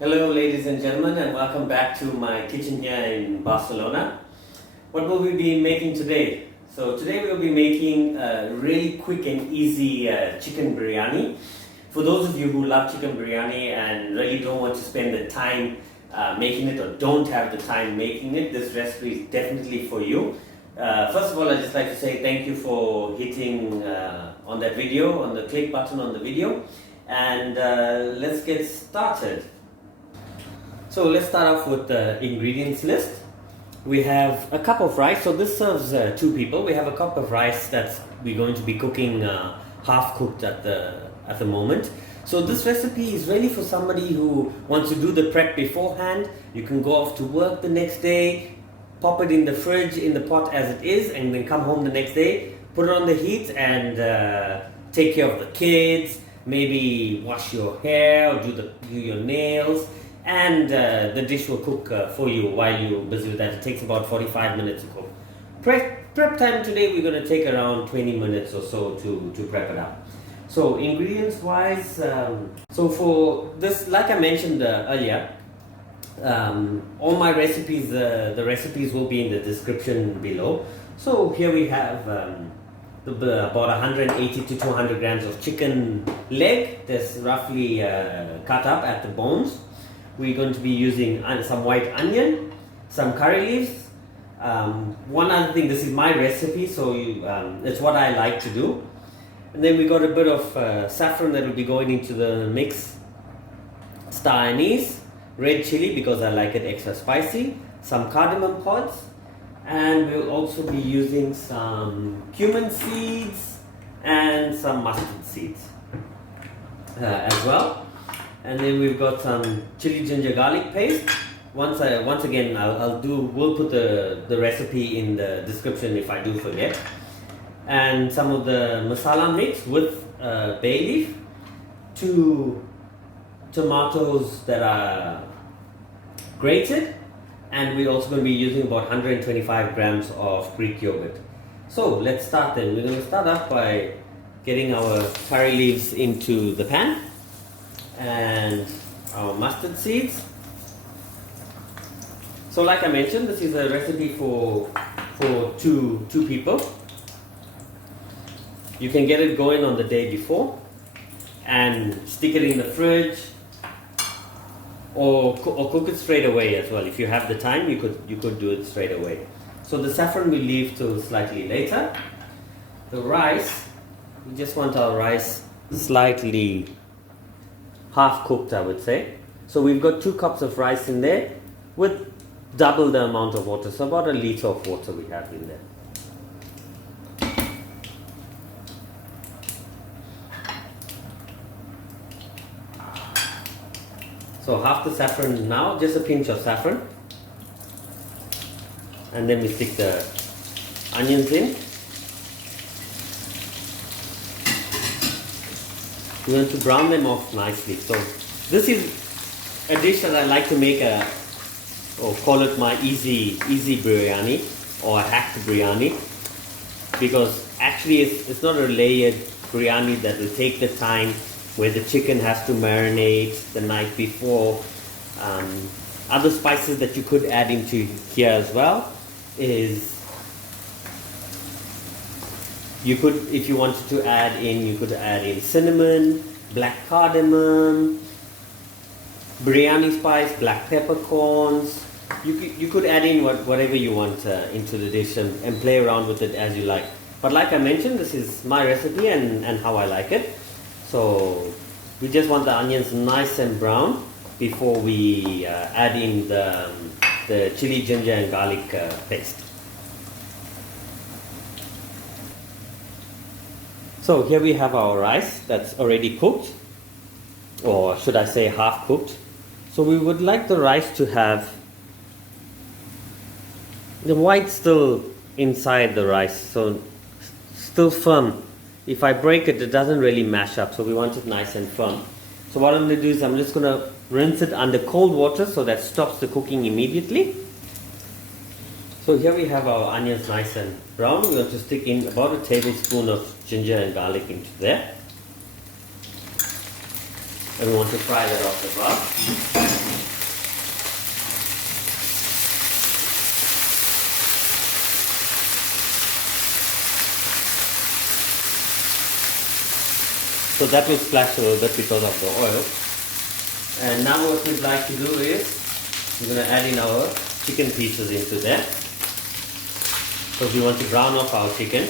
Hello ladies and gentlemen, and welcome back to my kitchen here in Barcelona. What will we be making today? So today we'll be making a really quick and easy chicken biryani. For those of you who love chicken biryani and really don't want to spend the time making it, or don't have the time making it, this recipe is definitely for you. First of all, I'd just like to say thank you for hitting on that video, on the click button on the video, and let's get started. So let's start off with the ingredients list. We have a cup of rice, so this serves 2 people. We have a cup of rice that we're going to be cooking half cooked at the moment. So this recipe is really for somebody who wants to do the prep beforehand. You can go off to work the next day, pop it in the fridge in the pot as it is, and then come home the next day, put it on the heat and take care of the kids, maybe wash your hair or do your nails. And the dish will cook for you while you're busy with that. It takes about 45 minutes to cook. Prep time today, we're going to take around 20 minutes or so to prep it up. So ingredients wise, so for this, like I mentioned earlier, all my recipes, the recipes will be in the description below. So here we have about 180 to 200 grams of chicken leg. That's roughly cut up at the bones. We're going to be using some white onion, some curry leaves. One other thing, this is my recipe, so it's what I like to do. And then we got a bit of saffron that will be going into the mix. Star anise, red chili because I like it extra spicy, some cardamom pods, and we'll also be using some cumin seeds and some mustard seeds as well. And then we've got some chili ginger garlic paste. Once again, we'll put the recipe in the description if I do forget. And some of the masala mix with bay leaf, 2 tomatoes that are grated, and we're also going to be using about 125 grams of Greek yogurt. So let's start then. We're going to start off by getting our curry leaves into the pan and our mustard seeds. So like I mentioned, this is a recipe for two people. You can get it going on the day before and stick it in the fridge, or cook it straight away as well. If you have the time, you could do it straight away. So the saffron we leave till slightly later. The rice, we just want our rice slightly half cooked, I would say. So we've got 2 cups of rice in there with double the amount of water, so about 1 liter of water we have in there. So half the saffron now, just a pinch of saffron, and then we stick the onions in. We want to brown them off nicely. So this is a dish that I like to make, or call it my easy biryani, or a hacked biryani, because actually it's not a layered biryani that will take the time where the chicken has to marinate the night before. Other spices that you could add into here as well is, you could, if you wanted to add in, you could add in cinnamon, black cardamom, biryani spice, black peppercorns. You could add in whatever you want into the dish and play around with it as you like. But like I mentioned, this is my recipe and how I like it. So we just want the onions nice and brown before we add in the chili, ginger and garlic paste. So here we have our rice that's already cooked, or should I say half cooked. So we would like the rice to have the white still inside the rice, so still firm. If I break it, it doesn't really mash up, so we want it nice and firm. So what I'm going to do is I'm just going to rinse it under cold water so that stops the cooking immediately. So here we have our onions nice and brown. We're going to stick in about a tablespoon of ginger and garlic into there. And we want to fry that off as well. So that will splash a little bit because of the oil. And now what we'd like to do is, we're going to add in our chicken pieces into there. So we want to brown off our chicken.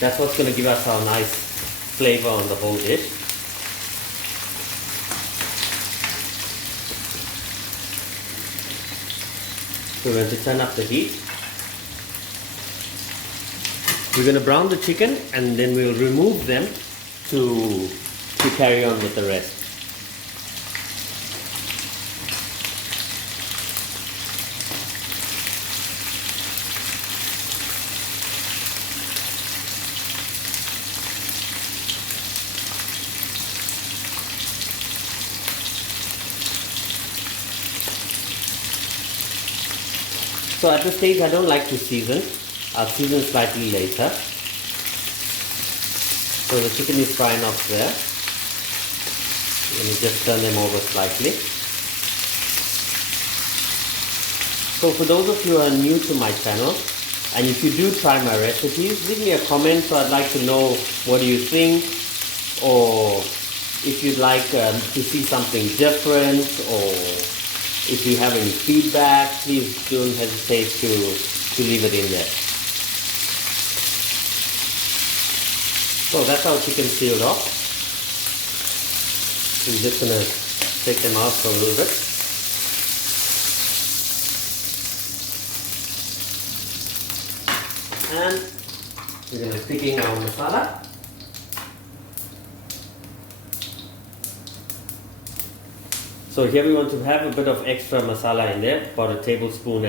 That's what's going to give us our nice flavor on the whole dish. So we're going to turn up the heat. We're going to brown the chicken and then we'll remove them to carry on with the rest. So at this stage I don't like to season. I'll season slightly later. So the chicken is frying up there. Let me just turn them over slightly. So for those of you who are new to my channel, and if you do try my recipes, leave me a comment so I'd like to know what do you think, or if you'd like to see something different, or if you have any feedback, please don't hesitate to leave it in there. So that's our chicken sealed off. I'm just going to take them out for a little bit. And we're going to stick in our masala. So here we want to have a bit of extra masala in there, about 1.5 tablespoons.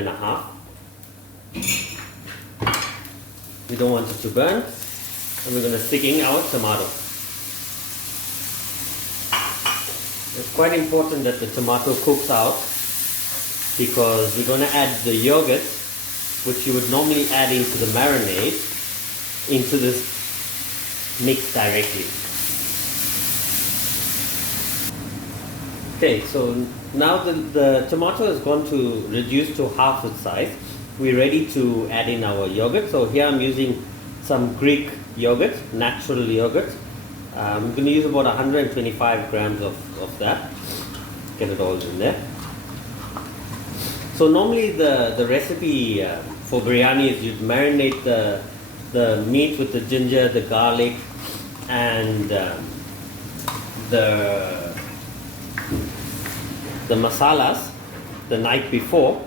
We don't want it to burn. And we're going to stick in our tomato. It's quite important that the tomato cooks out because we're going to add the yogurt, which you would normally add into the marinade, into this mix directly. Okay, so now the tomato has gone to reduce to half its size. We're ready to add in our yogurt. So here I'm using some Greek yogurt, natural yogurt. I'm going to use about 125 grams of that. Get it all in there. So normally the recipe for biryani is you'd marinate the meat with the ginger, the garlic, and the masalas the night before.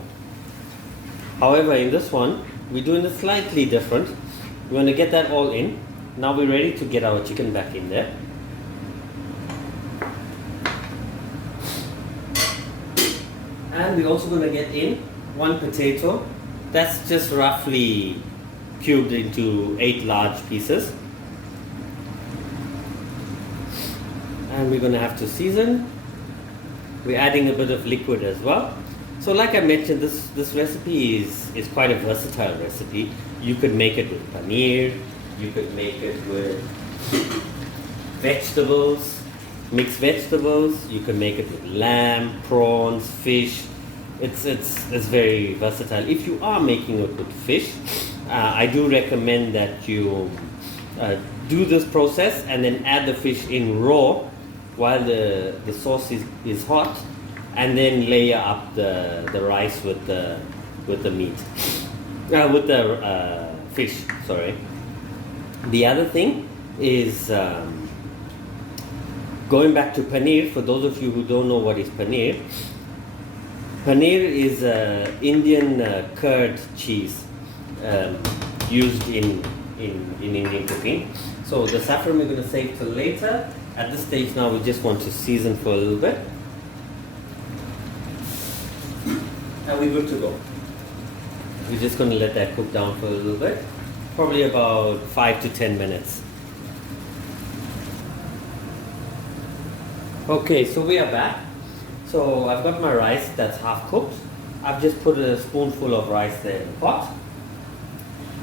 However, in this one, we're doing it slightly different. We're going to get that all in. Now we're ready to get our chicken back in there. And we're also going to get in 1 potato. That's just roughly cubed into 8 large pieces. And we're going to have to season. We're adding a bit of liquid as well. So like I mentioned, this recipe is quite a versatile recipe. You could make it with paneer, you could make it with vegetables, mixed vegetables, you could make it with lamb, prawns, fish. It's very versatile. If you are making it with fish, I do recommend that you do this process and then add the fish in raw while the sauce is hot, and then layer up the rice with the meat, with the fish. Sorry. The other thing is going back to paneer. For those of you who don't know what is paneer, paneer is Indian curd cheese used in Indian cooking. So the saffron we're going to save till later. At this stage now we just want to season for a little bit. And we're good to go. We're just going to let that cook down for a little bit. Probably about 5 to 10 minutes. Okay, so we are back. So I've got my rice that's half cooked. I've just put a spoonful of rice there in the pot.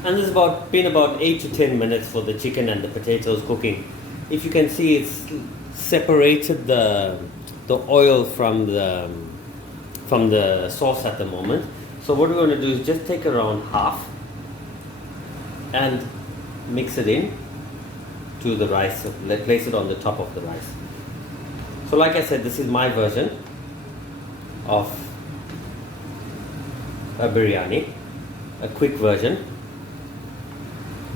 And this has been about 8 to 10 minutes for the chicken and the potatoes cooking. if you can see, it's separated the oil from the sauce at the moment. So what we're going to do is just take around half and mix it in to the rice. Place it on the top of the rice. So like I said, this is my version of a biryani, a quick version.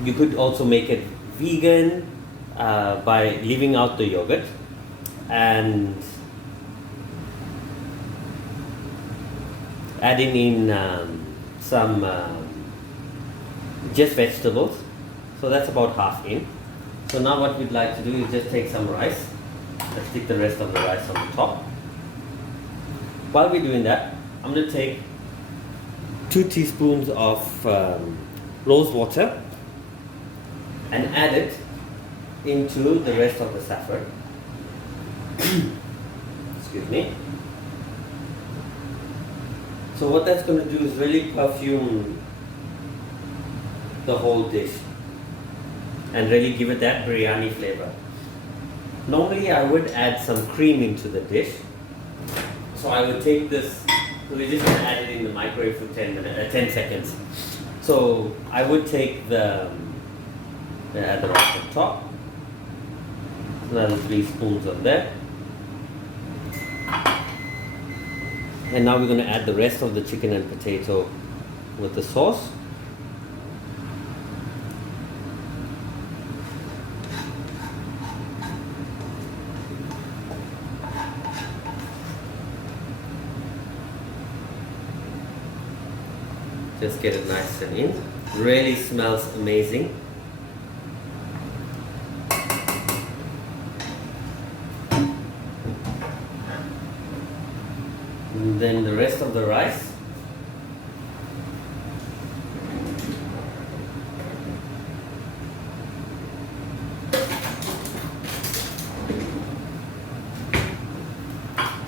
You could also make it vegan by leaving out the yogurt and adding in some just vegetables. So that's about half in. So now what we'd like to do is just take some rice. Let's stick the rest of the rice on the top. While we're doing that, I'm going to take 2 teaspoons of rose water and add it into the rest of the saffron. Excuse me. So what that's going to do is really perfume the whole dish and really give it that biryani flavor. Normally I would add some cream into the dish. So I would take this, we're just going to add it in the microwave for 10 seconds. So I would take add the rice on top, another 3 spoons of that. And now we're going to add the rest of the chicken and potato with the sauce. Just get it nice and in. Really smells amazing. And then the rest of the rice.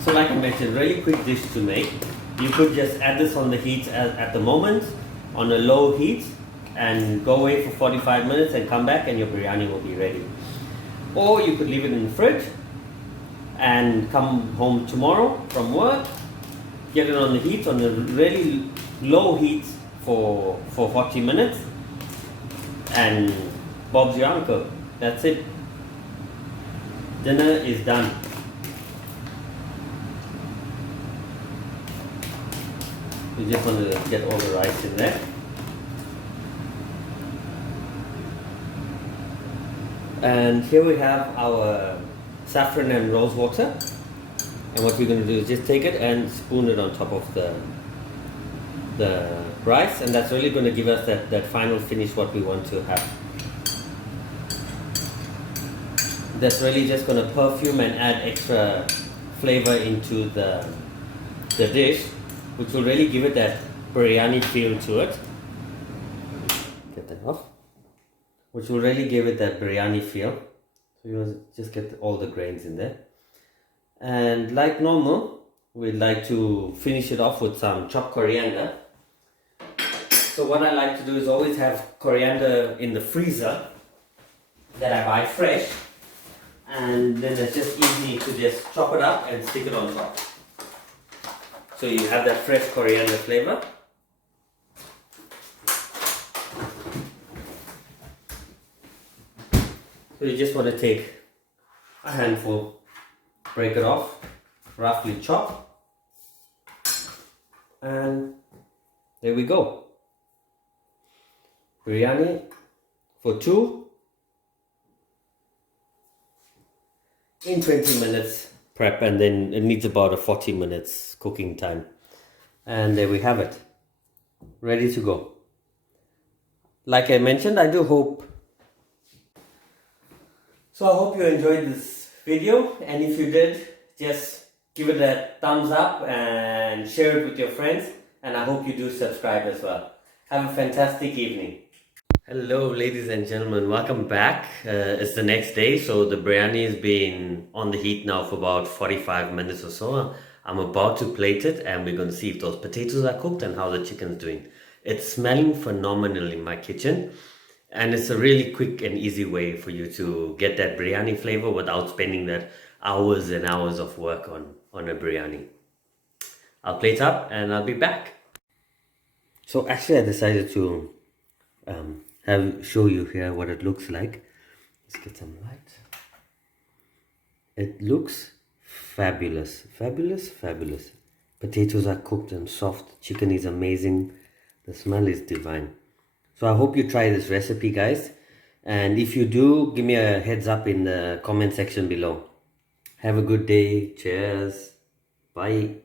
So like I mentioned, really quick dish to make. You could just add this on the heat at the moment, on a low heat, and go away for 45 minutes and come back and your biryani will be ready. Or you could leave it in the fridge and come home tomorrow from work, get it on the heat, on a really low heat for 40 minutes, and Bob's your uncle. That's it. Dinner is done. You just want to get all the rice in there. And here we have our saffron and rose water. And what we're going to do is just take it and spoon it on top of the rice. And that's really going to give us that final finish what we want to have. That's really just going to perfume and add extra flavor into the dish, which will really give it that biryani feel to it. Get that off. Which will really give it that biryani feel. So you want to just get all the grains in there. And like normal, we'd like to finish it off with some chopped coriander. So what I like to do is always have coriander in the freezer that I buy fresh. And then it's just easy to just chop it up and stick it on top. So you have that fresh coriander flavor. So you just want to take a handful, break it off, roughly chop, and there we go. Biryani for 2 in 20 minutes prep, and then it needs about a 40 minutes cooking time. And there we have it, ready to go. Like I mentioned, I hope you enjoyed this video, and if you did, just give it a thumbs up and share it with your friends, and I hope you do subscribe as well. Have a fantastic evening. Hello ladies and gentlemen, welcome back. It's the next day, so the biryani has been on the heat now for about 45 minutes or so. I'm about to plate it and we're going to see if those potatoes are cooked and how the chicken's doing. It's smelling phenomenal in my kitchen, And it's a really quick and easy way for you to get that biryani flavor without spending that hours and hours of work on a biryani. I'll plate up and I'll be back. So actually I decided to show you here what it looks like. Let's get some light. It looks fabulous, fabulous, fabulous. Potatoes are cooked and soft. Chicken is amazing. The smell is divine. So I hope you try this recipe, guys. And if you do, give me a heads up in the comment section below. Have a good day. Cheers. Bye.